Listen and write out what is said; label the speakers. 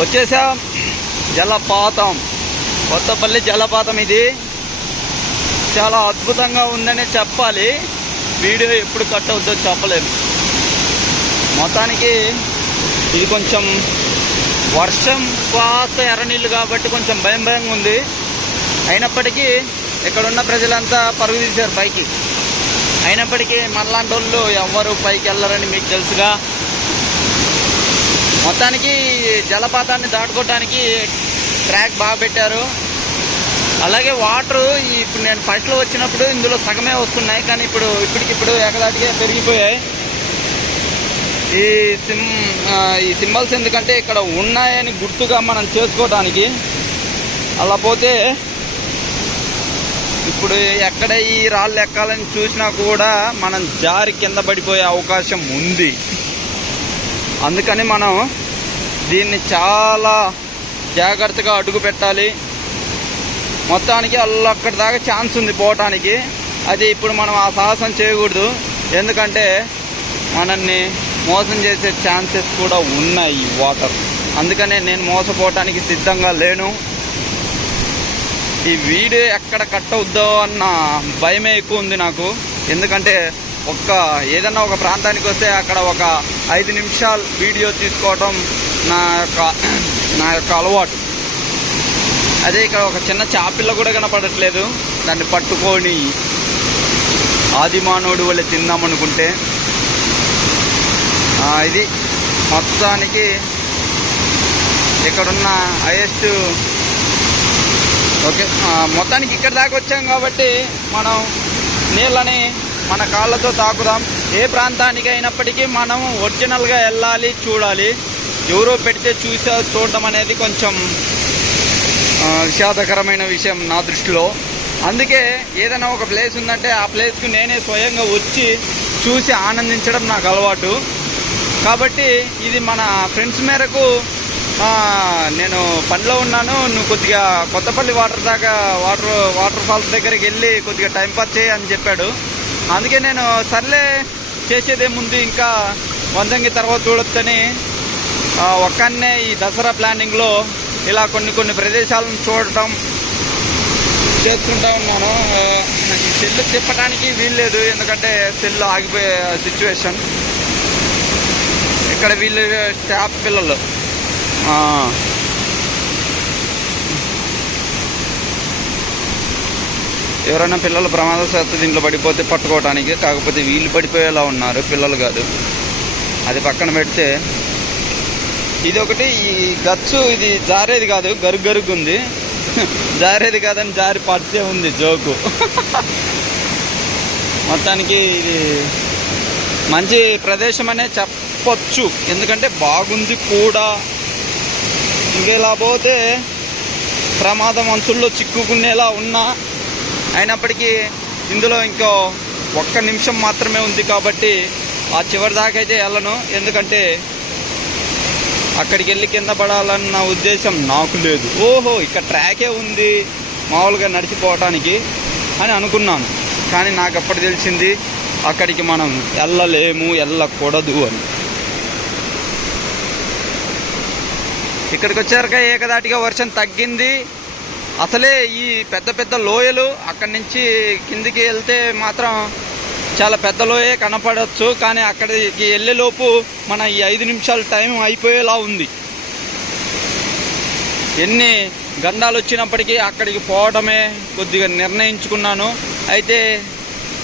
Speaker 1: వచ్చేసాం. జలపాతం. కొత్తపల్లి జలపాతం ఇది. చాలా అద్భుతంగా ఉందనే చెప్పాలి. వీడియో ఎప్పుడు కట్ అవుతుందో చెప్పలేము. మొత్తానికి ఇది కొంచెం వర్షం కాస్త ఎర్రనీళ్ళు కాబట్టి కొంచెం భయం భయంగా ఉంది. అయినప్పటికీ ఇక్కడ ఉన్న ప్రజలంతా పరుగు తీశారు పైకి. అయినప్పటికీ మనలాంటి వాళ్ళు ఎవ్వరు పైకి వెళ్ళరని మీకు తెలుసుగా. మొత్తానికి జలపాతాన్ని దాటుకోవడానికి ట్రాక్ బాగా పెట్టారు. అలాగే వాటర్ ఇప్పుడు నేను ఫస్ట్లో వచ్చినప్పుడు ఇందులో సగమే వస్తున్నాయి కానీ ఇప్పుడు ఇప్పటికిప్పుడు ఏకదాటిగా పెరిగిపోయాయి. ఈ సిమ్ ఈ సింబల్స్ ఎందుకంటే ఇక్కడ ఉన్నాయని గుర్తుగా మనం చేసుకోవడానికి. అలా పోతే ఇప్పుడు ఎక్కడ ఈ రాళ్ళు ఎక్కాలని చూసినా కూడా మనం జారి కింద పడిపోయే అవకాశం ఉంది. అందుకని మనం దీన్ని చాలా జాగ్రత్తగా అడుగు పెట్టాలి. మొత్తానికి అల్లక్కడి దాకా ఛాన్స్ ఉంది పోవటానికి. అది ఇప్పుడు మనం ఆ సాహసం చేయకూడదు. ఎందుకంటే మనల్ని మోసం చేసే ఛాన్సెస్ కూడా ఉన్నాయి వాటర్. అందుకనే నేను మోసపోవటానికి సిద్ధంగా లేను. ఈ వీడియో ఎక్కడ కట్ అవుద్దో అన్న భయమే ఎక్కువ ఉంది నాకు. ఎందుకంటే ఒక్క ఏదన్నా ఒక ప్రాంతానికి వస్తే అక్కడ ఒక ఐదు నిమిషాలు వీడియో తీసుకోవటం నా యొక్క నా యొక్క అలవాటు. అదే ఇక్కడ ఒక చిన్న చాపిల్ల కూడా కనపడట్లేదు. దాన్ని పట్టుకొని ఆదిమానవుడు వల్ల తిందామనుకుంటే. ఇది మొత్తానికి ఇక్కడున్న హైయెస్ట్ ఓకే మొత్తానికి ఇక్కడ దాకా వచ్చాం కాబట్టి మనం నీళ్ళని మన కాళ్ళతో తాకుదాం. ఏ ప్రాంతానికి అయినప్పటికీ మనం ఒరిజినల్గా వెళ్ళాలి చూడాలి. ఎవరో పెడితే చూసా చూడడం అనేది కొంచెం విషాదకరమైన విషయం నా దృష్టిలో. అందుకే ఏదైనా ఒక ప్లేస్ ఉందంటే ఆ ప్లేస్కి నేనే స్వయంగా వచ్చి చూసి ఆనందించడం నాకు అలవాటు. కాబట్టి ఇది మన ఫ్రెండ్స్ మేరకు నేను పనిలో ఉన్నాను. నువ్వు కొద్దిగా కొత్తపల్లి వాటర్ దాకా వాటర్ వాటర్ ఫాల్స్ దగ్గరికి వెళ్ళి కొద్దిగా టైం పాస్ చేయి అని చెప్పాడు. అందుకే నేను సర్లే చేసేదేముంది ఇంకా వందంగి తర్వాత చూడొచ్చని ఆ, ఒక్కనే ఈ దసరా ప్లానింగ్లో ఇలా కొన్ని కొన్ని ప్రదేశాలను చూడటం చేసుకుంటా ఉన్నాను. సెల్ తిప్పడానికి వీల్లేదు ఎందుకంటే సెల్ ఆగిపోయే సిచ్యువేషన్. ఇక్కడ వీళ్ళు స్టాఫ్ పిల్లలు. ఎవరైనా పిల్లలు ప్రమాదశాత్తు దీంట్లో పడిపోతే పట్టుకోవడానికి కాకపోతే వీళ్ళు పడిపోయేలా ఉన్నారు. పిల్లలు కాదు. అది పక్కన పెడితే ఇది ఒకటి ఈ గచ్చు ఇది జారేది కాదు. గరుగు గరుగు ఉంది. జారేది కాదని జారి పడితే ఉంది జోకు. మొత్తానికి ఇది మంచి ప్రదేశం అనే చెప్పొచ్చు. ఎందుకంటే బాగుంది కూడా. ఇంకెలా పోతే ప్రమాదం అంచుల్లో చిక్కుకునేలా ఉన్నా అయినప్పటికీ ఇందులో ఇంకో ఒక్క నిమిషం మాత్రమే ఉంది కాబట్టి ఆ చివరి దాకా అయితే వెళ్ళను. ఎందుకంటే అక్కడికి వెళ్ళి కింద పడాలన్న ఉద్దేశం నాకు లేదు. ఓహో ఇక్కడ ట్రాకే ఉంది మామూలుగా నడిచిపోవటానికి అని అనుకున్నాను. కానీ నాకు అప్పుడు తెలిసింది అక్కడికి మనం వెళ్ళలేము వెళ్ళకూడదు అని. ఇక్కడికి వచ్చాక ఏకదాటిగా వర్షం తగ్గింది. అసలే ఈ పెద్ద పెద్ద లోయలు అక్కడి నుంచి కిందికి వెళ్తే మాత్రం చాలా పెద్ద లోయే కనపడవచ్చు కానీ అక్కడికి వెళ్ళేలోపు మన ఈ ఐదు నిమిషాల టైం అయిపోయేలా ఉంది. ఎన్ని గండాలు వచ్చినప్పటికీ అక్కడికి పోవడమే కొద్దిగా నిర్ణయించుకున్నాను. అయితే